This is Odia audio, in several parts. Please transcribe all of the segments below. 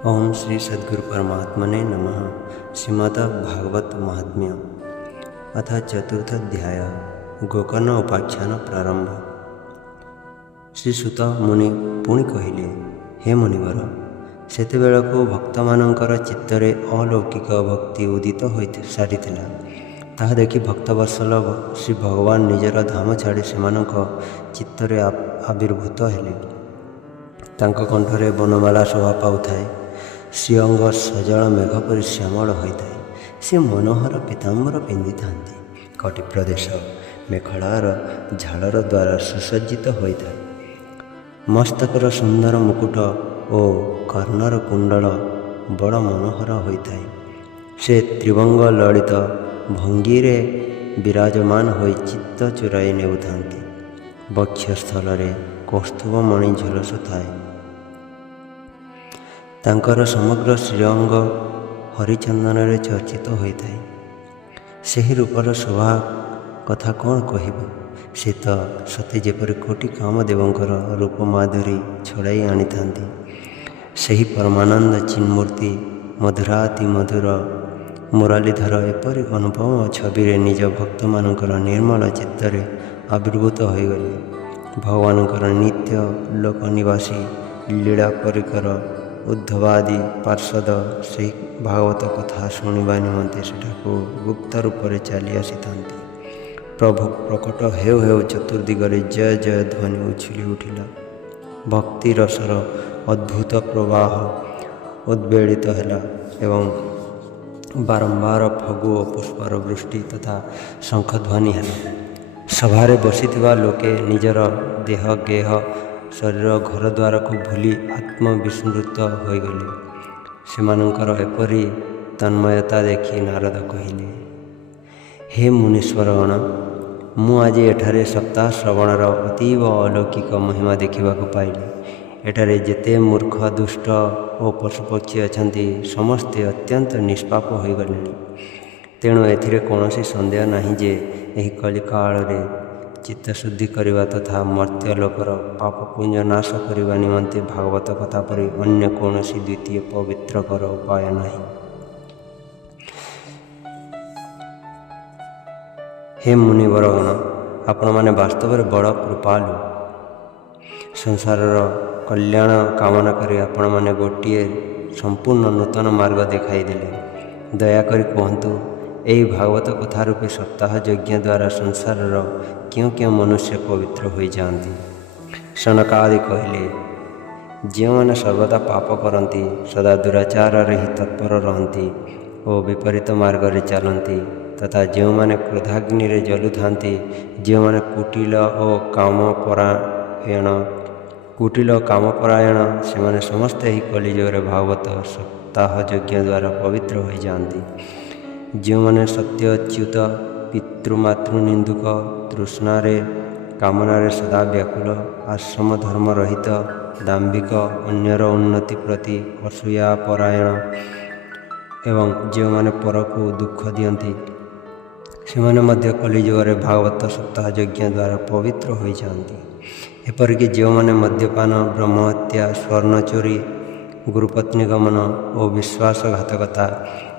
ओम श्री सद्गुरु परमात्मने नमः। श्रीमद् भागवत महात्म्य अथ चतुर्थाध्याय गोकर्ण उपाख्यान प्रारंभ। श्री सुत मुनि पुणी कहिले, हे मुनिवर, सेतेबेळकु भक्तमानंकर चित्तरे अलौकिक भक्ति उदित होई सारिथिला। ताहा देखि भक्तवत्सल श्री भगवान निजर धाम छाड़ी सेमानंक चित्तरे आविर्भूत हेले। तांक कंठरे बनमाला शोभा पाउथाए। श्री अंग सजल मेघ परि श्यामल होइथाए। से मनोहर पीताम्बर पिंधि थांती। कटि प्रदेश मेखलार झालर द्वारा सुसज्जित होइथाए। मस्तकर सुंदर मुकुट ओ कर्णर कुंडल बड़ मनोहर होइथाए। से त्रिभंग ललित भंगीरे विराजमान होई चित्त चुराई नेउथांती। वक्षस्थल कौस्तुभमणि झुलसुଥାଏ। तांकर समग्र श्रीअंग हरिचंदन चर्चित होइथाए। ସେହି ରୂପର ଶୋଭା କଥା କ'ଣ କହିବ? ସେ ତ ସତେ ଯେପରି କୋଟି କାମଦେବଙ୍କର ରୂପ ମାଧୁରୀ ଛଡ଼ାଇ ଆଣିଥାନ୍ତି। ସେହି ପରମାନନ୍ଦ ଚିନ୍ମୂର୍ତ୍ତି ମଧୁରାତି ମଧୁର ମୁରଲୀଧର ଏପରି ଅନୁପମ ଛବିରେ ନିଜ ଭକ୍ତମାନଙ୍କର ନିର୍ମଳ ଚିତ୍ତରେ ଆବିର୍ଭୂତ ହୋଇଗଲେ। ଭଗବାନଙ୍କର ନିତ୍ୟ ଲୋକ ନିବାସୀ ଲୀଳା ପରିକର ଉଦ୍ଧବାଦୀ ପାର୍ଷଦ ସେହି ଭାଗବତ କଥା ଶୁଣିବା ନିମନ୍ତେ ସେଠାକୁ ଗୁପ୍ତ ରୂପରେ ଚାଲି ଆସିଥାନ୍ତି। ପ୍ରଭୁ ପ୍ରକଟ ହେଉ ହେଉ ଚତୁର୍ଦିଗରେ ଜୟ ଜୟ ଧ୍ୱନି ଉଛୁଳି ଉଠିଲା। ଭକ୍ତି ରସର ଅଦ୍ଭୁତ ପ୍ରବାହ ଉଦ୍ବେଳିତ ହେଲା ଏବଂ ବାରମ୍ବାର ଫଗୁ ଓ ପୁଷ୍ପର ବୃଷ୍ଟି ତଥା ଶଙ୍ଖଧ୍ୱନି ହେଲା। ସଭାରେ ବସିଥିବା ଲୋକେ ନିଜର ଦେହ ଗେହ ଶରୀର ଘରଦ୍ୱାରକୁ ଭୁଲି ଆତ୍ମବିସ୍ମୃତ ହୋଇଗଲେ। ସେମାନଙ୍କର ଏପରି ତନ୍ମୟତା ଦେଖି ନାରଦ କହିଲେ, ହେ ମୁନୀଶ୍ୱରଗଣ, ମୁଁ ଆଜି ଏଠାରେ ସପ୍ତାହ ଶ୍ରବଣର ଅତୀବ ଅଲୌକିକ ମହିମା ଦେଖିବାକୁ ପାଇଲି। ଏଠାରେ ଯେତେ ମୂର୍ଖ ଦୁଷ୍ଟ ଓ ପଶୁପକ୍ଷୀ ଅଛନ୍ତି ସମସ୍ତେ ଅତ୍ୟନ୍ତ ନିଷ୍ପାପ ହୋଇଗଲେଣି। ତେଣୁ ଏଥିରେ କୌଣସି ସନ୍ଦେହ ନାହିଁ ଯେ ଏହି କଳିକାଳରେ ଚିତ୍ତଶୁଦ୍ଧି କରିବା ତଥା ମର୍ତ୍ତ୍ୟଲୋକର ପାପପୁଞ୍ଜ ନାଶ କରିବା ନିମନ୍ତେ ଭାଗବତ କଥା ପରି ଅନ୍ୟ କୌଣସି ଦ୍ୱିତୀୟ ପବିତ୍ରକର ଉପାୟ ନାହିଁ। ହେ ମୁନିବରଗଣ, ଆପଣମାନେ ବାସ୍ତବରେ ବଡ଼ କୃପାଳୁ। ସଂସାରର କଲ୍ୟାଣ କାମନା କରି ଆପଣମାନେ ଗୋଟିଏ ସମ୍ପୂର୍ଣ୍ଣ ନୂତନ ମାର୍ଗ ଦେଖାଇଦେଲେ। ଦୟାକରି କୁହନ୍ତୁ, ଏହି ଭାଗବତ କଥା ରୂପେ ସପ୍ତାହ ଯଜ୍ଞ ଦ୍ୱାରା ସଂସାରର କେଉଁ କେଉଁ ମନୁଷ୍ୟ ପବିତ୍ର ହୋଇଯାଆନ୍ତି? ସନକାଦି କହିଲେ, ଯେଉଁମାନେ ସର୍ବଦା ପାପ କରନ୍ତି, ସଦା ଦୁରାଚାରରେ ହିଁ ତତ୍ପର ରହନ୍ତି ଓ ବିପରୀତ ମାର୍ଗରେ ଚାଲନ୍ତି ତଥା ଯେଉଁମାନେ କ୍ରୋଧାଗ୍ନିରେ ଜଳୁଥାନ୍ତି, ଯେଉଁମାନେ କୁଟିଳ ଓ କାମପରାୟଣ, ସେମାନେ ସମସ୍ତେ ଏହି କଳିଯୁଗରେ ଭାଗବତ ସପ୍ତାହ ଯଜ୍ଞ ଦ୍ୱାରା ପବିତ୍ର ହୋଇଯାଆନ୍ତି। ଯେଉଁମାନେ ସତ୍ୟଚ୍ୟୁତ, ପିତୃମାତୃ ନିନ୍ଦୁକ, ତୃଷ୍ଣାରେ କାମନାରେ ସଦା ବ୍ୟାକୁଳ, ଆଶ୍ରମ ଧର୍ମ ରହିତ, ଦାମ୍ଭିକ, ଅନ୍ୟର ଉନ୍ନତି ପ୍ରତି ଅସୂୟାପରାୟଣ ଏବଂ ଯେଉଁମାନେ ପରକୁ ଦୁଃଖ ଦିଅନ୍ତି, ସେମାନେ ମଧ୍ୟ କଳିଯୁଗରେ ଭାଗବତ ସପ୍ତାହ ଯଜ୍ଞ ଦ୍ୱାରା ପବିତ୍ର ହୋଇଯାଆନ୍ତି। ଏପରିକି ଯେଉଁମାନେ ମଦ୍ୟପାନ, ବ୍ରହ୍ମହତ୍ୟା, ସ୍ୱର୍ଣ୍ଣ ଚୋରି, ଗୁରୁପତ୍ନୀ ଗମନ ଓ ବିଶ୍ୱାସଘାତକତା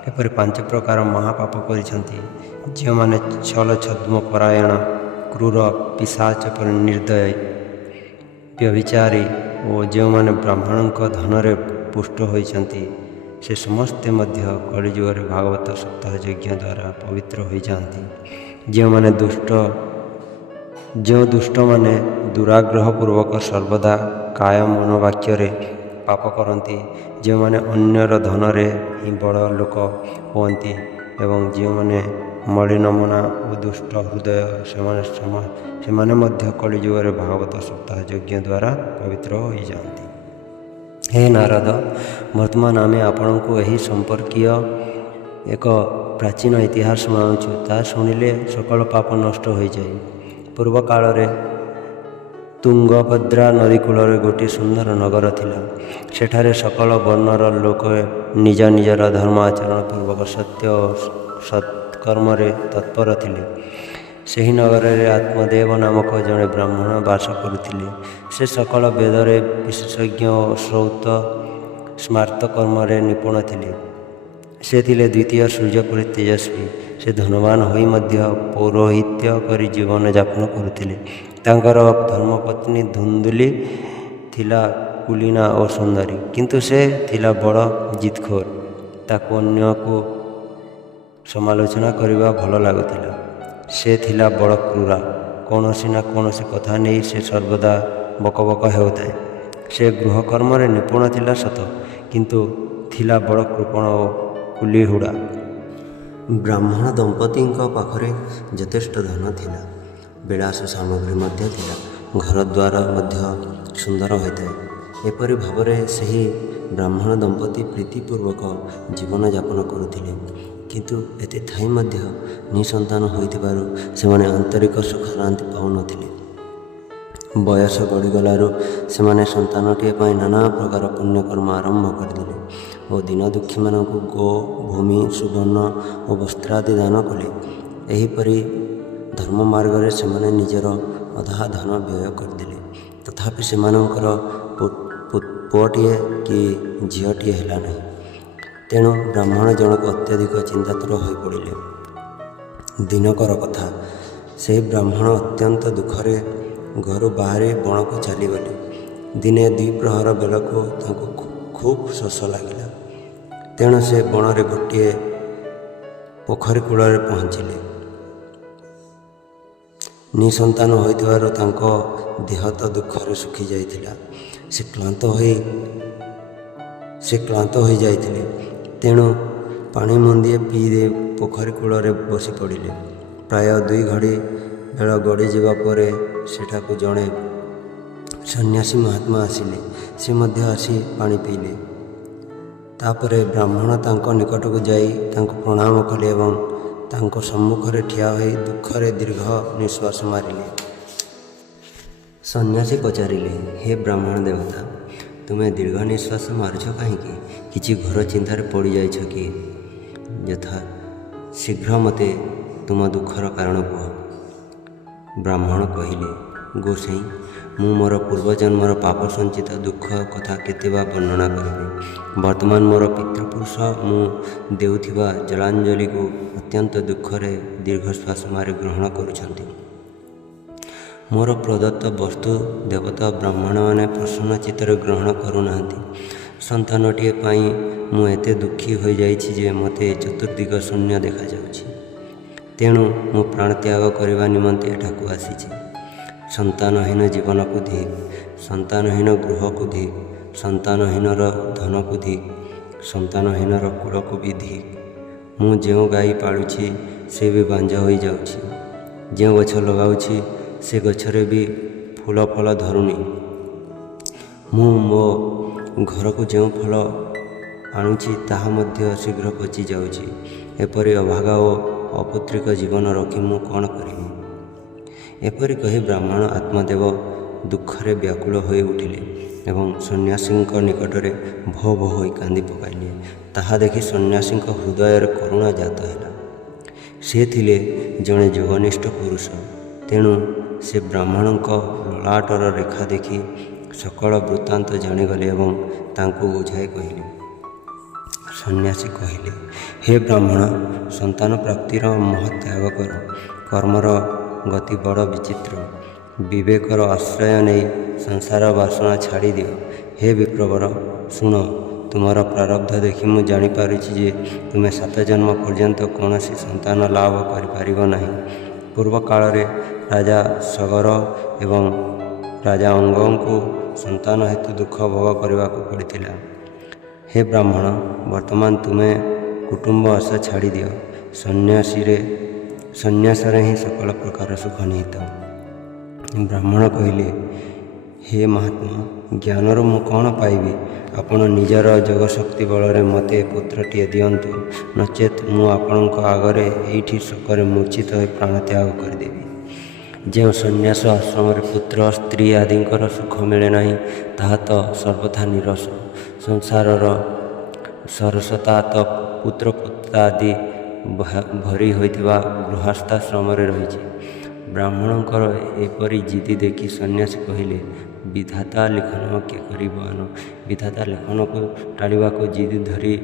ଏପରି 5 ପ୍ରକାର ମହାପାପ କରିଛନ୍ତି, ଯେଉଁମାନେ ଛଳ ଛଦ୍ମ ପରାୟଣ, କ୍ରୂର, ପିଶାଚ ପରି ନିର୍ଦ୍ଦୟ, ବ୍ୟଭିଚାରୀ ଓ ଯେଉଁମାନେ ବ୍ରାହ୍ମଣଙ୍କ ଧନରେ ପୁଷ୍ଟ ହୋଇଛନ୍ତି, ସେ ସମସ୍ତେ ମଧ୍ୟ କଳିଯୁଗରେ ଭାଗବତ ସପ୍ତାହ ଯଜ୍ଞ ଦ୍ୱାରା ପବିତ୍ର ହୋଇଯାଆନ୍ତି। ଯେଉଁ ଦୁଷ୍ଟମାନେ ଦୁରାଗ୍ରହପୂର୍ବକ ସର୍ବଦା କାୟ ମନ ବାକ୍ୟରେ ପାପ କରନ୍ତି, ଯେଉଁମାନେ ଅନ୍ୟର ଧନରେ ହିଁ ବଡ଼ ଲୋକ ହୁଅନ୍ତି ଏବଂ ଯେଉଁମାନେ ମଳିନମନା ଓ ଦୁଷ୍ଟ ହୃଦୟ, ସେମାନେ ମଧ୍ୟ କଳିଯୁଗରେ ଭାଗବତ ସପ୍ତାହ ଯଜ୍ଞ ଦ୍ୱାରା ପବିତ୍ର ହୋଇଯାଆନ୍ତି। ହେ ନାରଦ, ବର୍ତ୍ତମାନ ଆମେ ଆପଣଙ୍କୁ ଏହି ସମ୍ପର୍କୀୟ ଏକ ପ୍ରାଚୀନ ଇତିହାସ ଶୁଣାଉଛୁ। ତାହା ଶୁଣିଲେ ସକଳ ପାପ ନଷ୍ଟ ହୋଇଯାଏ। ପୂର୍ବ କାଳରେ ତୁଙ୍ଗଭଦ୍ରା ନଦୀ କୂଳରେ ଗୋଟିଏ ସୁନ୍ଦର ନଗର ଥିଲା। ସେଠାରେ ସକଳ ବର୍ଣ୍ଣର ଲୋକ ନିଜ ନିଜର ଧର୍ମ ଆଚରଣ ପୂର୍ବକ ସତ୍ୟ ଓ ସତ୍କର୍ମରେ ତତ୍ପର ଥିଲେ। ସେହି ନଗରରେ ଆତ୍ମଦେବ ନାମକ ଜଣେ ବ୍ରାହ୍ମଣ ବାସ କରୁଥିଲେ। ସେ ସକଳ ବେଦରେ ବିଶେଷଜ୍ଞ ଓ ଶ୍ରୌତ ସ୍ମାର୍ତ କର୍ମରେ ନିପୁଣ ଥିଲେ। ସେ ଥିଲେ ଦ୍ୱିତୀୟ ସୂର୍ଯ୍ୟ ପରି ତେଜସ୍ୱୀ। ସେ ଧନବାନ ହୋଇ ମଧ୍ୟ ପୌରୋହିତ୍ୟ କରି ଜୀବନଯାପନ କରୁଥିଲେ। ତାଙ୍କର ଧର୍ମପତ୍ନୀ ଧୁନ୍ଦୁଲି ଥିଲା କୁଲୀନା ଓ ସୁନ୍ଦରୀ, କିନ୍ତୁ ସେ ଥିଲା ବଡ଼ ଜିଦଖୋର। ତାକୁ ଅନ୍ୟକୁ ସମାଲୋଚନା କରିବା ଭଲ ଲାଗୁଥିଲା। ସେ ଥିଲା ବଡ଼ କ୍ରୂରା। କୌଣସି ନା କୌଣସି କଥା ନେଇ ସେ ସର୍ବଦା ବକବକ ହେଉଥାଏ। ସେ ଗୃହକର୍ମରେ ନିପୁଣ ଥିଲା ସତ, କିନ୍ତୁ ଥିଲା ବଡ଼ କୃପଣ ଓ କୁଲିହୁଡ଼ା। ବ୍ରାହ୍ମଣ ଦମ୍ପତିଙ୍କ ପାଖରେ ଯଥେଷ୍ଟ ଧନ ଥିଲା। ବିଳାସ ସାମଗ୍ରୀ ମଧ୍ୟ ଥିଲା। ଘରଦ୍ୱାର ମଧ୍ୟ ସୁନ୍ଦର ହୋଇଥାଏ। ଏପରି ଭାବରେ ସେହି ବ୍ରାହ୍ମଣ ଦମ୍ପତି ପ୍ରୀତିପୂର୍ବକ ଜୀବନଯାପନ କରୁଥିଲେ। କିନ୍ତୁ ଏତେ ଥାଇ ମଧ୍ୟ ନିଃସନ୍ତାନ ହୋଇଥିବାରୁ ସେମାନେ ଆନ୍ତରିକ ସୁଖଶାନ୍ତି ପାଉନଥିଲେ। ବୟସ ଗଡ଼ିଗଲାରୁ ସେମାନେ ସନ୍ତାନଟିଏ ପାଇଁ ନାନା ପ୍ରକାର ପୁଣ୍ୟକର୍ମ ଆରମ୍ଭ କରିଦେଲେ ଓ ଦୀନ ଦୁଃଖୀମାନଙ୍କୁ ଗୋ, ଭୂମି, ସୁବର୍ଣ୍ଣ ଓ ବସ୍ତ୍ରାଦି ଦାନ କଲେ। ଏହିପରି ଧର୍ମ ମାର୍ଗରେ ସେମାନେ ନିଜର ଅଧା ଧନ ବ୍ୟୟ କରିଦେଲେ। ତଥାପି ସେମାନଙ୍କର ପୁଅଟିଏ କି ଝିଅଟିଏ ହେଲା ନାହିଁ। ତେଣୁ ବ୍ରାହ୍ମଣ ଜଣକ ଅତ୍ୟଧିକ ଚିନ୍ତାତୁର ହୋଇପଡ଼ିଲେ। ଦିନକର କଥା, ସେହି ବ୍ରାହ୍ମଣ ଅତ୍ୟନ୍ତ ଦୁଃଖରେ ଘରୁ ବାହାରି ବଣକୁ ଚାଲିଗଲେ। ଦିନେ ଦ୍ୱିପ୍ରହର ବେଳକୁ ତାଙ୍କୁ ଖୁବ୍ ଶୋଷ ଲାଗିଲା। ତେଣୁ ସେ ବଣରେ ଗୋଟିଏ ପୋଖରୀ କୂଳରେ ପହଞ୍ଚିଲେ। ନିଃସନ୍ତାନ ହୋଇଥିବାରୁ ତାଙ୍କ ଦେହ ତ ଦୁଃଖରେ ଶୁଖିଯାଇଥିଲା। ସେ କ୍ଳାନ୍ତ ହୋଇଯାଇଥିଲେ। ତେଣୁ ପାଣି ମୁନ୍ଦିଏ ପିଇ ପୋଖରୀ କୂଳରେ ବସି ପଡ଼ିଲେ। ପ୍ରାୟ 2 ଘଡ଼ି ବେଳ ଗଡ଼ିଯିବା ପରେ ସେଠାକୁ ଜଣେ ସନ୍ନ୍ୟାସୀ ମହାତ୍ମା ଆସିଲେ। ସେ ମଧ୍ୟ ଆସି ପାଣି ପିଇଲେ। ତାପରେ ବ୍ରାହ୍ମଣ ତାଙ୍କ ନିକଟକୁ ଯାଇ ତାଙ୍କୁ ପ୍ରଣାମ କଲେ ଏବଂ ତାଙ୍କ ସମ୍ମୁଖରେ ଠିଆ ହୋଇ ଦୁଃଖରେ ଦୀର୍ଘ ନିଶ୍ୱାସ ମାରିଲେ। ସନ୍ନ୍ୟାସୀ ପଚାରିଲେ, ହେ ବ୍ରାହ୍ମଣ ଦେବତା, ତୁମେ ଦୀର୍ଘ ନିଶ୍ୱାସ ମାରୁଛ କାହିଁକି? କିଛି ଘୋର ଚିନ୍ତାରେ ପଡ଼ିଯାଇଛ କି? ଯଥା ଶୀଘ୍ର ମୋତେ ତୁମ ଦୁଃଖର କାରଣ କୁହ। ବ୍ରାହ୍ମଣ କହିଲେ, ଗୋସାଇଁ, ମୁଁ ମୋର ପୂର୍ବଜନ୍ମର ପାପ ସଞ୍ଚିତ ଦୁଃଖ କଥା କେତେ ବା ବର୍ଣ୍ଣନା କରିବି। ବର୍ତ୍ତମାନ ମୋର ପିତୃପୁରୁଷ ମୁଁ ଦେଉଥିବା ଜଳାଞ୍ଜଳିକୁ ଅତ୍ୟନ୍ତ ଦୁଃଖରେ ଦୀର୍ଘଶ୍ୱାସ ମାରି ଗ୍ରହଣ କରୁଛନ୍ତି। ମୋର ପ୍ରଦତ୍ତ ବସ୍ତୁ ଦେବତା ବ୍ରାହ୍ମଣମାନେ ପ୍ରସନ୍ନ ଚିତ୍ତରେ ଗ୍ରହଣ କରୁନାହାନ୍ତି। ସନ୍ତାନଟିଏ ପାଇଁ ମୁଁ ଏତେ ଦୁଃଖୀ ହୋଇଯାଇଛି ଯେ ମୋତେ ଚତୁର୍ଦିଗ ଶୂନ୍ୟ ଦେଖାଯାଉଛି। ତେଣୁ ମୁଁ ପ୍ରାଣତ୍ୟାଗ କରିବା ନିମନ୍ତେ ଏଠାକୁ ଆସିଛି। ସନ୍ତାନହୀନ ଜୀବନକୁ ଧିକ୍, ସନ୍ତାନହୀନ ଗୃହକୁ ଧିକ୍, ସନ୍ତାନହୀନର ଧନକୁ ଧିକ୍, ସନ୍ତାନହୀନର କୁଳକୁ ବି ଧିକ୍। ମୁଁ ଯେଉଁ ଗାଈ ପାଳୁଛି ସେ ବି ବାଞ୍ଝ ହୋଇଯାଉଛି। ଯେଉଁ ଗଛ ଲଗାଉଛି ସେ ଗଛରେ ବି ଫୁଲ ଫଳ ଧରୁନି। ମୁଁ ମୋ ଘରକୁ ଯେଉଁ ଫଳ ଆଣୁଛି ତାହା ମଧ୍ୟ ଶୀଘ୍ର ପଚି ଯାଉଛି। ଏପରି ଅଭାଗା ଓ ଅପୁତ୍ରିକ ଜୀବନ ରଖି ମୁଁ କ'ଣ କରିବି? ଏପରି କହି ବ୍ରାହ୍ମଣ ଆତ୍ମଦେବ ଦୁଃଖରେ ବ୍ୟାକୁଳ ହୋଇ ଉଠିଲେ ଏବଂ ସନ୍ନ୍ୟାସୀଙ୍କ ନିକଟରେ ଭୋ ଭୋ ହୋଇ କାନ୍ଦି ପକାଇଲେ। ତାହା ଦେଖି ସନ୍ନ୍ୟାସୀଙ୍କ ହୃଦୟରେ କରୁଣା ଜାତ ହେଲା। ସେ ଥିଲେ ଜଣେ ଯୋଗନିଷ୍ଠ ପୁରୁଷ। ତେଣୁ ସେ ବ୍ରାହ୍ମଣଙ୍କ ଲଲାଟର ରେଖା ଦେଖି ସକଳ ବୃତ୍ତାନ୍ତ ଜାଣିଗଲେ ଏବଂ ତାଙ୍କୁ ବୁଝାଇ କହିଲେ। ସନ୍ନ୍ୟାସୀ କହିଲେ, ହେ ବ୍ରାହ୍ମଣ, ସନ୍ତାନ ପ୍ରାପ୍ତିର ମହତ୍ୟାଗ କର। କର୍ମର ଗତି ବଡ଼ ବିଚିତ୍ର। ବିବେକର ଆଶ୍ରୟ ନେଇ ସଂସାର ବାସନା ଛାଡ଼ି ଦିଅ। ହେ ବିପ୍ରବର, ଶୁଣ, ତୁମର ପ୍ରାରବ୍ଧ ଦେଖି ମୁଁ ଜାଣିପାରୁଛି ଯେ ତୁମେ 7 ଜନ୍ମ ପର୍ଯ୍ୟନ୍ତ କୌଣସି ସନ୍ତାନ ଲାଭ କରିପାରିବ ନାହିଁ। ପୂର୍ବ କାଳରେ ରାଜା ସଗର ଏବଂ ରାଜା ଅଙ୍ଗଙ୍କୁ ସନ୍ତାନ ହେତୁ ଦୁଃଖ ଭୋଗ କରିବାକୁ ପଡ଼ିଥିଲା। ହେ ବ୍ରାହ୍ମଣ, ବର୍ତ୍ତମାନ ତୁମେ କୁଟୁମ୍ବ ଆଶା ଛାଡ଼ିଦିଅ। ସନ୍ନ୍ୟାସରେ ହିଁ ସକଳ ପ୍ରକାର ସୁଖ ନିହିତ। ବ୍ରାହ୍ମଣ କହିଲେ, ହେ ମହାତ୍ମା, ଜ୍ଞାନରୁ ମୁଁ କ'ଣ ପାଇବି? ଆପଣ ନିଜର ଯୋଗଶକ୍ତି ବଳରେ ମୋତେ ପୁତ୍ରଟିଏ ଦିଅନ୍ତୁ, ନଚେତ୍ ମୁଁ ଆପଣଙ୍କ ଆଗରେ ଏଇଠି ଶୋକରେ ମୂର୍ଚ୍ଛିତ ହୋଇ ପ୍ରାଣତ୍ୟାଗ କରିଦେବି। ଯେଉଁ ସନ୍ନ୍ୟାସ ଆଶ୍ରମରେ ପୁତ୍ର ସ୍ତ୍ରୀ ଆଦିଙ୍କର ସୁଖ ମିଳେ ନାହିଁ ତାହା ତ ସର୍ବଥା ନିରସ। ସଂସାରର ସରସତା ତ ପୁତ୍ରପୁତ୍ରାଦି ଭରି ହୋଇଥିବା ଗୃହସ୍ଥାଶ୍ରମରେ ରହିଛି। ବ୍ରାହ୍ମଣଙ୍କର ଏପରି ଜିଦି ଦେଖି ସନ୍ନ୍ୟାସୀ କହିଲେ, ବିଧାତା ଲିଖନ କିଏ କରିବ ଆନ। ବିଧାତା ଲେଖନକୁ ଟାଳିବାକୁ ଜିଦି ଧରି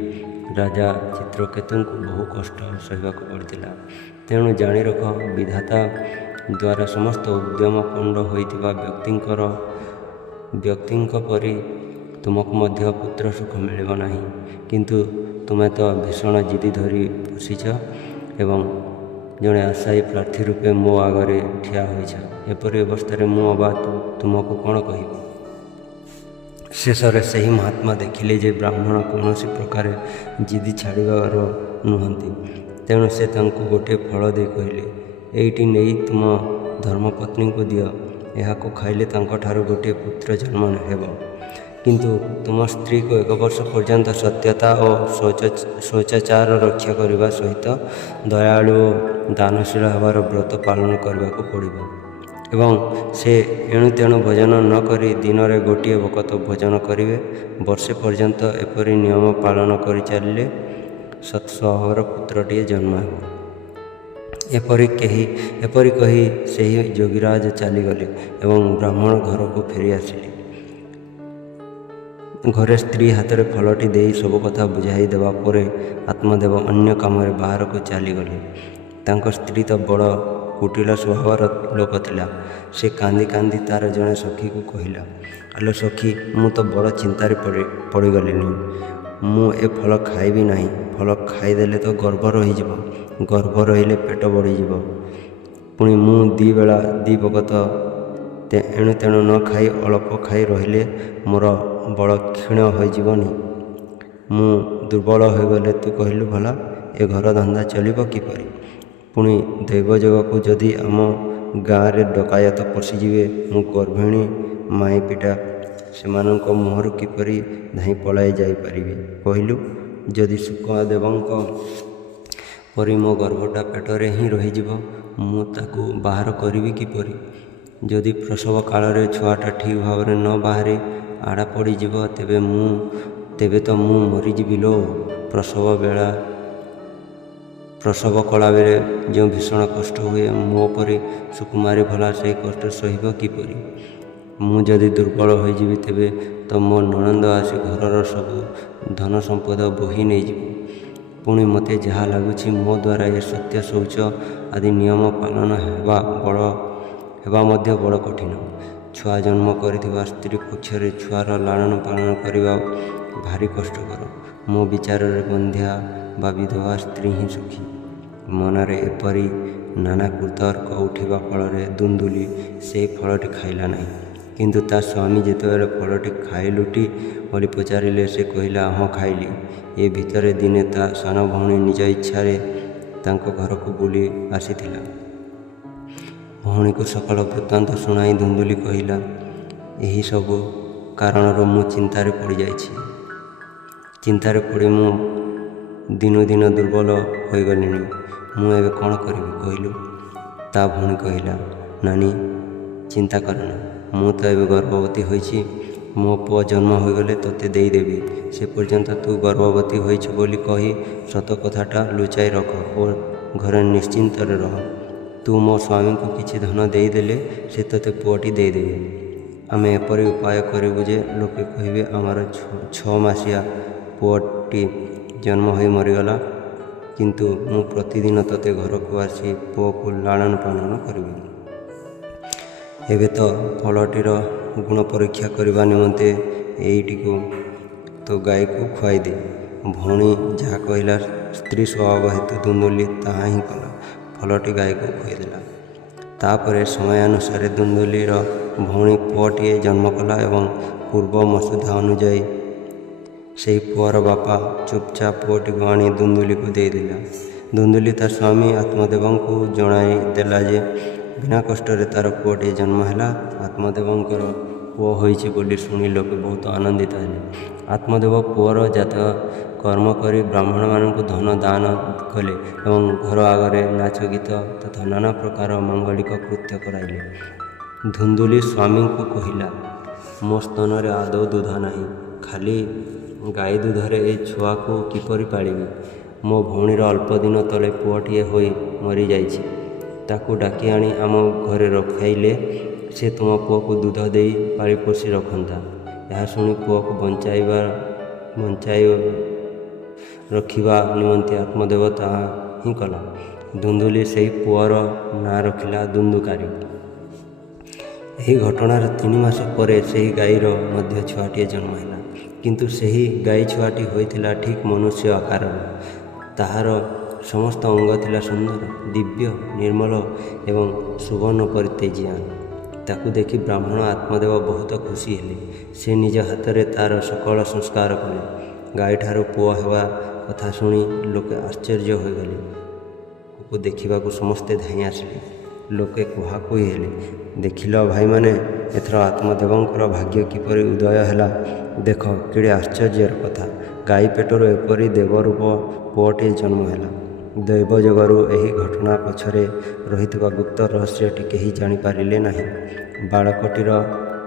ରାଜା ଚିତ୍ରକେତୁଙ୍କୁ ବହୁ କଷ୍ଟ ସହିବାକୁ ପଡ଼ିଥିଲା। ତେଣୁ ଜାଣି ରଖ, ବିଧାତା ଦ୍ୱାରା ସମସ୍ତ ଉଦ୍ୟମ ପଣ୍ଡ ହୋଇଥିବା ବ୍ୟକ୍ତିଙ୍କ ପରି ତୁମକୁ ମଧ୍ୟ ପୁତ୍ର ସୁଖ ମିଳିବ ନାହିଁ। କିନ୍ତୁ ତୁମେ ତ ଭୀଷଣ ଜିଦି ଧରି ବସିଛ ଏବଂ ଜଣେ ଆଶାୟୀ ପ୍ରାର୍ଥୀ ରୂପେ ମୋ ଆଗରେ ଠିଆ ହୋଇଛ। ଏପରି ଅବସ୍ଥାରେ ମୁଁ ଅବା ତୁମକୁ କ'ଣ କହିବି? ଶେଷରେ ସେହି ମହାତ୍ମା ଦେଖିଲେ ଯେ ବ୍ରାହ୍ମଣ କୌଣସି ପ୍ରକାରେ ଜିଦି ଛାଡ଼ିବାର ନୁହନ୍ତି। ତେଣୁ ସେ ତାଙ୍କୁ ଗୋଟିଏ ଫଳ ଦେଇ କହିଲେ, ଏଇଟି ନେଇ ତୁମ ଧର୍ମପତ୍ନୀଙ୍କୁ ଦିଅ। ଏହାକୁ ଖାଇଲେ ତାଙ୍କଠାରୁ ଗୋଟିଏ ପୁତ୍ର ଜନ୍ମ ହେବ। କିନ୍ତୁ ତୁମ ସ୍ତ୍ରୀକୁ 1 ବର୍ଷ ପର୍ଯ୍ୟନ୍ତ ସତ୍ୟତା ଓ ଶୌଚାଚାର ରକ୍ଷା କରିବା ସହିତ ଦୟାଳୁ ଓ ଦାନଶୀଳ ହେବାର ବ୍ରତ ପାଳନ କରିବାକୁ ପଡ଼ିବ ଏବଂ ସେ ଏଣୁ ତେଣୁ ଭୋଜନ ନ କରି ଦିନରେ ଗୋଟିଏ ବକତ ଭୋଜନ କରିବେ। ବର୍ଷେ ପର୍ଯ୍ୟନ୍ତ ଏପରି ନିୟମ ପାଳନ କରି ଚାଲିଲେ ସତ୍ସ୍ୱଭାବର ପୁତ୍ରଟିଏ ଜନ୍ମ ହେବ। ଏପରି କହି ସେହି ଯୋଗୀରାଜ ଚାଲିଗଲେ ଏବଂ ବ୍ରାହ୍ମଣ ଘରକୁ ଫେରି ଆସିଲେ। ଘରେ ସ୍ତ୍ରୀ ହାତରେ ଫଳଟି ଦେଇ ସବୁ କଥା ବୁଝାଇ ଦେବା ପରେ ଆତ୍ମଦେବ ଅନ୍ୟ କାମରେ ବାହାରକୁ ଚାଲିଗଲେ। ତାଙ୍କ ସ୍ତ୍ରୀ ତ ବଡ଼ କୁଟିଳ ସ୍ୱଭାବର ଲୋକ ଥିଲା। ସେ କାନ୍ଦି କାନ୍ଦି ତାର ଜଣେ ସଖୀକୁ କହିଲା, ଆଲୋ ସଖୀ, ମୁଁ ତ ବଡ଼ ଚିନ୍ତାରେ ପଡ଼ିଗଲିଣି। ମୁଁ ଏ ଫଳ ଖାଇବି ନାହିଁ। ଫଳ ଖାଇଦେଲେ ତ ଗର୍ଭ ରହିଯିବ। ଗର୍ଭ ରହିଲେ ପେଟ ବଢ଼ିଯିବ। ପୁଣି ମୁଁ 2 ବେଳା 2 ବକତ ଏଣୁ ତେଣୁ ନ ଖାଇ ଅଳ୍ପ ଖାଇ ରହିଲେ ମୋର ବଳ କ୍ଷୀଣ ହୋଇଯିବନି। ମୁଁ ଦୁର୍ବଳ ହୋଇଗଲେ ତୁ କହିଲୁ ଭଲା ଏ ଘର ଧନ୍ଦା ଚଳିବ କିପରି? ପୁଣି ଦୈବଯୋଗକୁ ଯଦି ଆମ ଗାଁରେ ଡକାୟତ ପଶିଯିବେ, ମୁଁ ଗର୍ଭିଣୀ ମାଇପିଟା ସେମାନଙ୍କ ମୁହଁରୁ କିପରି ଧାଇଁ ପଳାଇ ଯାଇପାରିବି କହିଲୁ? ଯଦି ଶୁକଦେବଙ୍କ ପରି ମୋ ଗର୍ଭଟା ପେଟରେ ହିଁ ରହିଯିବ, ମୁଁ ତାକୁ ବାହାର କରିବି କିପରି? ଯଦି ପ୍ରସବ କାଳରେ ଛୁଆଟା ଠିକ୍ ଭାବରେ ନ ବାହାରି ଆଡ଼ା ପଡ଼ିଯିବ, ତେବେ ତ ମୁଁ ମରିଯିବି ଲୋ। ପ୍ରସବ କଲାବେଳେ ଯେଉଁ ଭୀଷଣ କଷ୍ଟ ହୁଏ, ମୋ ପରି ସୁକୁମାରୀ ଭଲା ସେହି କଷ୍ଟ ସହିବ କିପରି? ମୁଁ ଯଦି ଦୁର୍ବଳ ହୋଇଯିବି, ତେବେ ତ ମୋ ନଣନ୍ଦ ଆସି ଘରର ସବୁ ଧନ ସମ୍ପଦ ବୋହି ନେଇଯିବ। ପୁଣି ମୋତେ ଯାହା ଲାଗୁଛି, ମୋ ଦ୍ୱାରା ଏ ସତ୍ୟ ଶୌଚ ଆଦି ନିୟମ ପାଳନ ହେବା ମଧ୍ୟ ବଡ଼ କଠିନ। ଛୁଆ ଜନ୍ମ କରିଥିବା ସ୍ତ୍ରୀ ପକ୍ଷରେ ଛୁଆର ଲାଳନ ପାଳନ କରିବା ଭାରି କଷ୍ଟକର। ମୋ ବିଚାରରେ ବନ୍ଧ୍ୟା ବା ବିଧବା ସ୍ତ୍ରୀ ହିଁ ସୁଖୀ। ମନରେ ଏପରି ନାନା କୁତର୍କ ଉଠିବା ଫଳରେ ଦୁନ୍ଦୁଲି ସେହି ଫଳଟି ଖାଇଲା ନାହିଁ। କିନ୍ତୁ ତା ସ୍ୱାମୀ ଯେତେବେଳେ ଫଳଟି ଖାଇଲୁଟି ବୋଲି ପଚାରିଲେ, ସେ କହିଲା, ହଁ ଖାଇଲି। ଏ ଭିତରେ ଦିନେ ତା ସାନ ଭଉଣୀ ନିଜ ଇଚ୍ଛାରେ ତାଙ୍କ ଘରକୁ ବୁଲି ଆସିଥିଲା। ଭଉଣୀକୁ ସକଳ ବୃତ୍ତାନ୍ତ ଶୁଣାଇ ଦୁନ୍ଦୁଲି କହିଲା, ଏହି ସବୁ କାରଣରୁ ମୁଁ ଚିନ୍ତାରେ ପଡ଼ିଯାଇଛି। ଚିନ୍ତାରେ ପଡ଼ି ମୁଁ ଦିନୁ ଦିନ ଦୁର୍ବଳ ହୋଇଗଲିଣି। ମୁଁ ଏବେ କ'ଣ କରିବି କହିଲୁ? ତା ଭଉଣୀ କହିଲା, ନାନୀ ଚିନ୍ତା କରନା। ମୁଁ ତ ଏବେ ଗର୍ଭବତୀ ହୋଇଛି। ମୋ ପୁଅ ଜନ୍ମ ହୋଇଗଲେ ତୋତେ ଦେଇଦେବି। ସେ ପର୍ଯ୍ୟନ୍ତ ତୁ ଗର୍ଭବତୀ ହୋଇଛୁ ବୋଲି କହି ସତ କଥାଟା ଲୁଚାଇ ରଖ ଓ ଘରେ ନିଶ୍ଚିନ୍ତରେ ରହ। ତୁ ମୋ ସ୍ୱାମୀଙ୍କୁ କିଛି ଧନ ଦେଇଦେଲେ ସେ ତୋତେ ପୁଅଟି ଦେଇଦେବେ। ଆମେ ଏପରି ଉପାୟ କରିବୁ ଯେ ଲୋକେ କହିବେ, ଆମର 6 ମାସିଆ ପୁଅଟି ଜନ୍ମ ହୋଇ ମରିଗଲା, କିନ୍ତୁ ମୁଁ ପ୍ରତିଦିନ ତୋତେ ଘରକୁ ଆସି ପୁଅକୁ ଲାଳନ ପାଳନ କରିବି। ଏବେ ତ ଫଳଟିର ଗୁଣ ପରୀକ୍ଷା କରିବା ନିମନ୍ତେ ଏଇଟିକୁ ତୋ ଗାଈକୁ ଖୁଆଇଦେ। ଭଉଣୀ ଯାହା କହିଲା, ସ୍ତ୍ରୀ ସ୍ୱଭାବ ହେତୁ ଦୁନ୍ଦୁଲି ତାହା ହିଁ କଲା। ଫଳଟି ଗାଈକୁ ଖୁଆଇଦେଲା। ତାପରେ ସମୟାନୁସାରେ ଦୁନ୍ଦୁଲିର ଭଉଣୀ ପୁଅଟିଏ ଜନ୍ମ କଲା ଏବଂ ପୂର୍ବ ମସୁଧା ଅନୁଯାୟୀ ସେହି ପୁଅର ବାପା ଚୁପଚାପ ପୁଅଟିକୁ ଆଣି ଦୁନ୍ଦୁଲିକୁ ଦେଇଦେଲା। ଦୁନ୍ଦୁଲି ତା ସ୍ୱାମୀ ଆତ୍ମଦେବଙ୍କୁ ଜଣାଇ ଦେଲା ଯେ ବିନା କଷ୍ଟରେ ତାର ପୁଅଟିଏ ଜନ୍ମ ହେଲା। ଆତ୍ମଦେବଙ୍କର ପୁଅ ହୋଇଛି ବୋଲି ଶୁଣି ଲୋକେ ବହୁତ ଆନନ୍ଦିତ ହେଲେ। ଆତ୍ମଦେବ ପୁଅର ଜାତ କର୍ମ କରି ବ୍ରାହ୍ମଣମାନଙ୍କୁ ଧନ ଦାନ କଲେ ଏବଂ ଘର ଆଗରେ ନାଚ ଗୀତ ତଥା ନାନା ପ୍ରକାର ମାଙ୍ଗଳିକ କୃତ୍ୟ କରାଇଲେ। ଧୁନ୍ଦୁଲି ସ୍ୱାମୀଙ୍କୁ କହିଲା, ମୋ ସ୍ତନରେ ଆଦୌ ଦୁଧ ନାହିଁ। ଖାଲି ଗାଈ ଦୁଧରେ ଏ ଛୁଆକୁ କିପରି ପାଳିବି? ମୋ ଭଉଣୀର ଅଳ୍ପ ଦିନ ତଳେ ପୁଅଟିଏ ହୋଇ ମରିଯାଇଛି। ତାକୁ ଡାକି ଆଣି ଆମ ଘରେ ରଖାଇଲେ ସେ ତୁମ ପୁଅକୁ ଦୁଧ ଦେଇ ପାଳି ପୋଷି ରଖନ୍ତା। ଏହା ଶୁଣି ପୁଅକୁ ବଞ୍ଚାଇ ରଖିବା ନିମନ୍ତେ ଆତ୍ମଦେବ ତାହା ହିଁ କଲା। ଧୁନ୍ଦୁଲି ସେହି ପୁଅର ନାଁ ରଖିଲା ଦୁନ୍ଦୁକାରୀ। ଏହି ଘଟଣାର 3 ମାସ ପରେ ସେହି ଗାଈର ମଧ୍ୟ ଛୁଆଟିଏ ଜନ୍ମ ହେଲା। କିନ୍ତୁ ସେହି ଗାଈ ଛୁଆଟି ହୋଇଥିଲା ଠିକ୍ ମନୁଷ୍ୟ ଆକାରର। ତାହାର ସମସ୍ତ ଅଙ୍ଗ ଥିଲା ସୁନ୍ଦର, ଦିବ୍ୟ, ନିର୍ମଳ ଏବଂ ସୁବର୍ଣ୍ଣ ପରି ତେଜିୟାନ। ତାକୁ ଦେଖି ବ୍ରାହ୍ମଣ ଆତ୍ମଦେବ ବହୁତ ଖୁସି ହେଲେ। ସେ ନିଜ ହାତରେ ତାର ସକଳ ସଂସ୍କାର କଲେ। ଗାଈଠାରୁ ପୁଅ ହେବା କଥା ଶୁଣି ଲୋକେ ଆଶ୍ଚର୍ଯ୍ୟ ହୋଇଗଲେ। ପୁଅକୁ ଦେଖିବାକୁ ସମସ୍ତେ ଧାଇଁ ଆସିଲେ। ଲୋକେ କୁହାକୁହି ହେଲେ, ଦେଖିଲ ଭାଇମାନେ, ଏଥର ଆତ୍ମଦେବଙ୍କର ଭାଗ୍ୟ କିପରି ଉଦୟ ହେଲା। ଦେଖ, କେଡ଼େ ଆଶ୍ଚର୍ଯ୍ୟର କଥା, ଗାଈ ପେଟରୁ ଏପରି ଦେବରୂପ ପୁଅଟିଏ ଜନ୍ମ ହେଲା। ଦୈବ ଯୋଗରୁ ଏହି ଘଟଣା ପଛରେ ରହିଥିବା ଗୁପ୍ତ ରହସ୍ୟଟି କେହି ଜାଣିପାରିଲେ ନାହିଁ। ବାଳକଟିର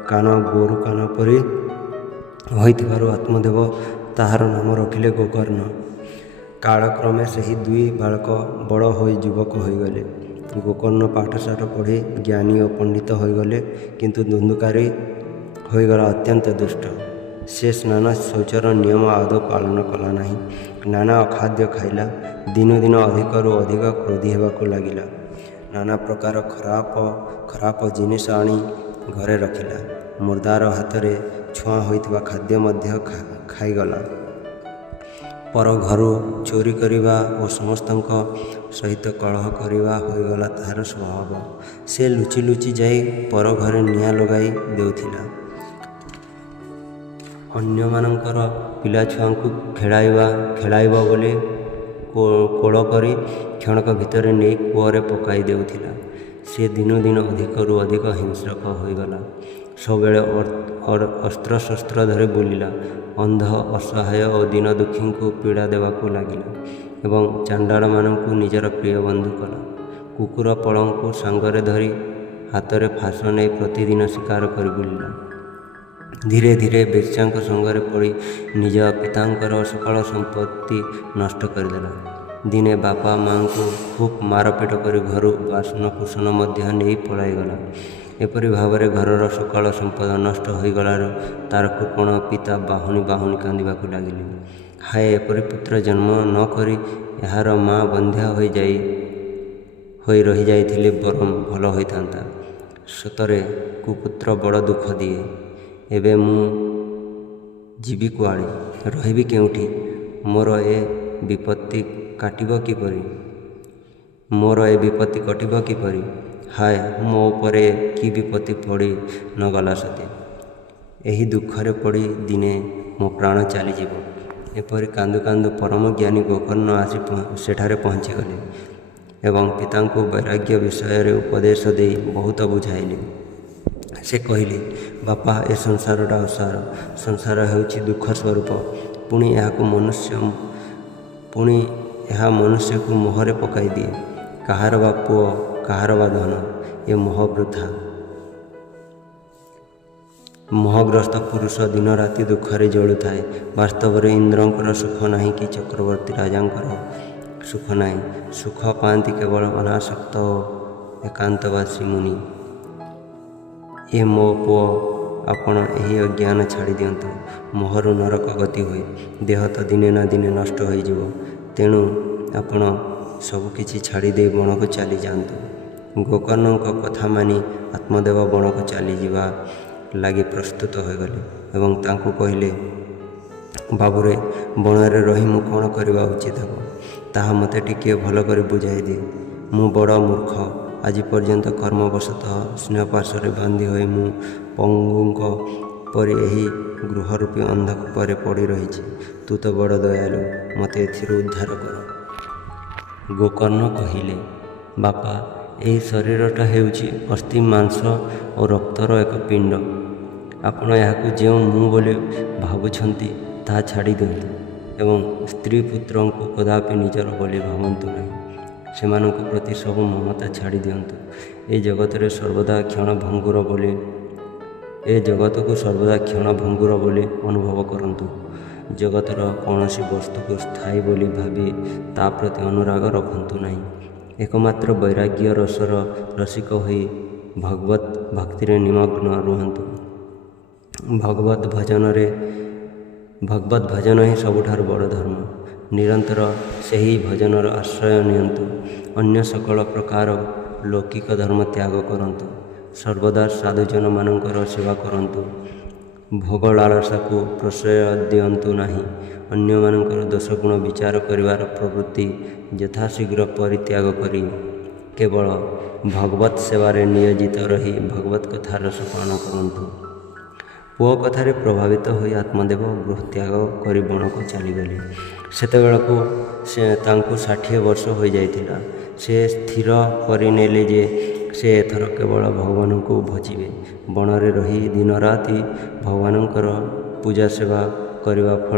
କାନ ଗୋରୁ କାନ ପରି ହୋଇଥିବାରୁ ଆତ୍ମଦେବ ତାହାର ନାମ ରଖିଲେ ଗୋକର୍ଣ୍ଣ। କାଳକ୍ରମେ ସେହି 2 ବାଳକ ବଡ଼ ହୋଇ ଯୁବକ ହୋଇଗଲେ। ଗୋକର୍ଣ୍ଣ ପାଠଶାଠ ପଢ଼ି ଜ୍ଞାନୀ ଓ ପଣ୍ଡିତ ହୋଇଗଲେ, କିନ୍ତୁ ଦୁନ୍ଦୁକାରୀ ହୋଇଗଲା ଅତ୍ୟନ୍ତ ଦୁଷ୍ଟ। ସେ ସ୍ନାନ ଶୌଚର ନିୟମ ଆଦୌ ପାଳନ କଲା ନାହିଁ। ନାନା ଅଖାଦ୍ୟ ଖାଇଲା। ଦିନୁ ଦିନ ଅଧିକରୁ ଅଧିକ କ୍ରୋଧୀ ହେବାକୁ ଲାଗିଲା। ନାନା ପ୍ରକାର ଖରାପ ଜିନିଷ ଆଣି ଘରେ ରଖିଲା। ମୁର୍ଦାର ହାତରେ ଛୁଆଁ ହୋଇଥିବା ଖାଦ୍ୟ ମଧ୍ୟ ଖାଇଗଲା। ପର ଘରୁ ଚୋରି କରିବା ଓ ସମସ୍ତଙ୍କ ସହିତ କଳହ କରିବା ହୋଇଗଲା ତାହାର ସ୍ୱଭାବ। ସେ ଲୁଚି ଲୁଚି ଯାଇ ପର ଘରେ ନିଆଁ ଲଗାଇ ଦେଉଥିଲା। ଅନ୍ୟମାନଙ୍କର ପିଲାଛୁଆଙ୍କୁ ଖେଳାଇବ ବୋଲି କୋଳ କରି କ୍ଷଣକ ଭିତରେ ନେଇ କୂଅରେ ପକାଇ ଦେଉଥିଲା। ସେ ଦିନୁ ଦିନ ଅଧିକରୁ ଅଧିକ ହିଂସ୍ରକ ହୋଇଗଲା। ସବୁବେଳେ ଅସ୍ତ୍ରଶସ୍ତ୍ର ଧରି ବୁଲିଲା। ଅନ୍ଧ, ଅସହାୟ ଓ ଦୀନ ଦୁଃଖୀଙ୍କୁ ପୀଡ଼ା ଦେବାକୁ ଲାଗିଲା ଏବଂ ଚାଣ୍ଡାଳମାନଙ୍କୁ ନିଜର ପ୍ରିୟ ବନ୍ଧୁ କଲା। କୁକୁର ପଳଙ୍କୁ ସାଙ୍ଗରେ ଧରି ହାତରେ ଫାଶ ନେଇ ପ୍ରତିଦିନ ଶିକାର କରି ବୁଲିଲା। ଧୀରେ ଧୀରେ ବେଶ୍ୟାଙ୍କ ସଙ୍ଗରେ ପଡ଼ି ନିଜ ପିତାଙ୍କର ସକଳ ସମ୍ପତ୍ତି ନଷ୍ଟ କରିଦେଲା। ଦିନେ ବାପା ମାଆଙ୍କୁ ଖୁବ୍ ମାରପିଟ କରି ଘରୁ ବାସନକୁସନ ମଧ୍ୟ ନେଇ ପଳାଇଗଲା। ଏପରି ଭାବରେ ଘରର ସକଳ ସମ୍ପଦ ନଷ୍ଟ ହୋଇଗଲାରୁ ତାର କୃପଣ ପିତା ବାହୁନି ବାହୁନି କାନ୍ଦିବାକୁ ଲାଗିଲେ। ହାୟ, ଏପରି ପୁତ୍ର ଜନ୍ମ ନ କରି ଏହାର ମା' ବନ୍ଧ୍ୟା ହୋଇ ରହିଯାଇଥିଲେ ବରଂ ଭଲ ହୋଇଥାନ୍ତା। ସତରେ କୁପୁତ୍ର ବଡ଼ ଦୁଃଖ ଦିଏ। ଏବେ ମୁଁ ଯିବି କୁଆଡ଼େ? ରହିବି କେଉଁଠି? ମୋର ଏ ବିପତ୍ତି କଟିବ କିପରି? ହାୟ, ମୋ ଉପରେ କି ବିପତ୍ତି ପଡ଼ି ନ ଗଲା ସତେ! ଏହି ଦୁଃଖରେ ପଡ଼ି ଦିନେ ମୋ ପ୍ରାଣ ଚାଲିଯିବ। ଏପରି କାନ୍ଦୁ କାନ୍ଦୁ ପରମ ଜ୍ଞାନୀ ଗୋକର୍ଣ୍ଣ ଆସି ସେଠାରେ ପହଞ୍ଚିଗଲେ ଏବଂ ପିତାଙ୍କୁ ବୈରାଗ୍ୟ ବିଷୟରେ ଉପଦେଶ ଦେଇ ବହୁତ ବୁଝାଇଲେ। ସେ କହିଲେ, ବାପା, ଏ ସଂସାରଟା ଅସାର। ସଂସାର ହେଉଛି ଦୁଃଖ ସ୍ୱରୂପ। ପୁଣି ଏହା ମନୁଷ୍ୟକୁ ମୋହରେ ପକାଇ ଦିଏ। କାହାର ବା ପୁଅ, କାହାର ବା ଧନ, ଏ ମୋହ ବୃଥା। ମୋହଗ୍ରସ୍ତ ପୁରୁଷ ଦିନ ରାତି ଦୁଃଖରେ ଜଳୁଥାଏ। ବାସ୍ତବରେ ଇନ୍ଦ୍ରଙ୍କର ସୁଖ ନାହିଁ କି ଚକ୍ରବର୍ତ୍ତୀ ରାଜାଙ୍କର ସୁଖ ନାହିଁ। ସୁଖ ପାଆନ୍ତି କେବଳ ଅନାସକ୍ତ ଓ ଏକାନ୍ତବାସୀ ମୁନି। ଏ ମୋ ପୁଅ, ଆପଣ ଏହି ଅଜ୍ଞାନ ଛାଡ଼ି ଦିଅନ୍ତୁ। ମୋହରୁ ନରକ ଗତି ହୁଏ। ଦେହ ତ ଦିନେ ନା ଦିନେ ନଷ୍ଟ ହୋଇଯିବ। ତେଣୁ ଆପଣ ସବୁକିଛି ଛାଡ଼ି ଦେଇ ବଣକୁ ଚାଲିଯାଆନ୍ତୁ। ଗୋକର୍ଣ୍ଣଙ୍କ କଥା ମାନି ଆତ୍ମଦେବ ବଣକୁ ଚାଲିଯିବା ଲାଗି ପ୍ରସ୍ତୁତ ହୋଇଗଲେ ଏବଂ ତାଙ୍କୁ କହିଲେ, ବାବୁରେ, ବଣରେ ରହି ମୁଁ କ'ଣ କରିବା ଉଚିତ ହେବ, ତାହା ମୋତେ ଟିକିଏ ଭଲ କରି ବୁଝାଇ ଦିଏ। ମୁଁ ବଡ଼ ମୂର୍ଖ। ଆଜି ପର୍ଯ୍ୟନ୍ତ କର୍ମବଶତଃ ସ୍ନେହପାଶରେ ବାନ୍ଧି ହୋଇ ମୁଁ ପଙ୍ଗୁଙ୍କ ପରି ଏହି ଗୃହରୂପୀ ଅନ୍ଧକୂପରେ ପଡ଼ି ରହିଛି। ତୁ ତ ବଡ଼ ଦୟାଳୁ, ମୋତେ ଏଥିରୁ ଉଦ୍ଧାର କର। ଗୋକର୍ଣ୍ଣ କହିଲେ, ବାପା, ଏହି ଶରୀରଟା ହେଉଛି ଅସ୍ଥି, ମାଂସ ଓ ରକ୍ତର ଏକ ପିଣ୍ଡ। ଆପଣ ଏହାକୁ ଯେଉଁ ମୁଁ ବୋଲି ଭାବୁଛନ୍ତି ତାହା ଛାଡ଼ି ଦିଅନ୍ତୁ ଏବଂ ସ୍ତ୍ରୀ ପୁତ୍ରଙ୍କୁ କଦାପି ନିଜର ବୋଲି ଭାବନ୍ତୁ ନାହିଁ। ସେମାନଙ୍କ ପ୍ରତି ସବୁ ମମତା ଛାଡ଼ି ଦିଅନ୍ତୁ। ଏ ଜଗତକୁ ସର୍ବଦା କ୍ଷଣଭଙ୍ଗୁର ବୋଲି ଅନୁଭବ କରନ୍ତୁ। ଜଗତର କୌଣସି ବସ୍ତୁକୁ ସ୍ଥାୟୀ ବୋଲି ଭାବି ତା ପ୍ରତି ଅନୁରାଗ ରଖନ୍ତୁ ନାହିଁ। ଏକମାତ୍ର ବୈରାଗ୍ୟ ରସର ରସିକ ହୋଇ ଭଗବତ ଭକ୍ତିରେ ନିମଗ୍ନ ରୁହନ୍ତୁ। ଭଗବତ ଭଜନ ହିଁ ସବୁଠାରୁ ବଡ଼ ଧର୍ମ। ନିରନ୍ତର ସେହି ଭଜନର ଆଶ୍ରୟ ନିଅନ୍ତୁ। ଅନ୍ୟ ସକଳ ପ୍ରକାର ଲୌକିକ ଧର୍ମ ତ୍ୟାଗ କରନ୍ତୁ। ସର୍ବଦା ସାଧୁଜନମାନଙ୍କର ସେବା କରନ୍ତୁ। ଭୋଗ ଲାଳସାକୁ ପ୍ରଶ୍ରୟ ଦିଅନ୍ତୁ ନାହିଁ। ଅନ୍ୟମାନଙ୍କର ଦୋଷଗୁଣ ବିଚାର କରିବାର ପ୍ରବୃତ୍ତି ଯଥାଶୀଘ୍ର ପରିତ୍ୟାଗ କରି କେବଳ ଭଗବତ ସେବାରେ ନିୟୋଜିତ ରହି ଭଗବତ କଥାର ରସପାନ କରନ୍ତୁ। ପୁଅ କଥାରେ ପ୍ରଭାବିତ ହୋଇ ଆତ୍ମଦେବ ଗୃହତ୍ୟାଗ କରି ବଣକୁ ଚାଲିଗଲେ। ସେତେବେଳକୁ ତାଙ୍କୁ 60 ବର୍ଷ ହୋଇଯାଇଥିଲା। ସେ ସ୍ଥିର କରିନେଲେ ଯେ ସେ ଏଥର କେବଳ ଭଗବାନଙ୍କୁ ଭଜିବେ। ବଣରେ ରହି ଦିନରାତି ଭଗବାନଙ୍କର ପୂଜା ସେବା କରିବା ଫଳରେ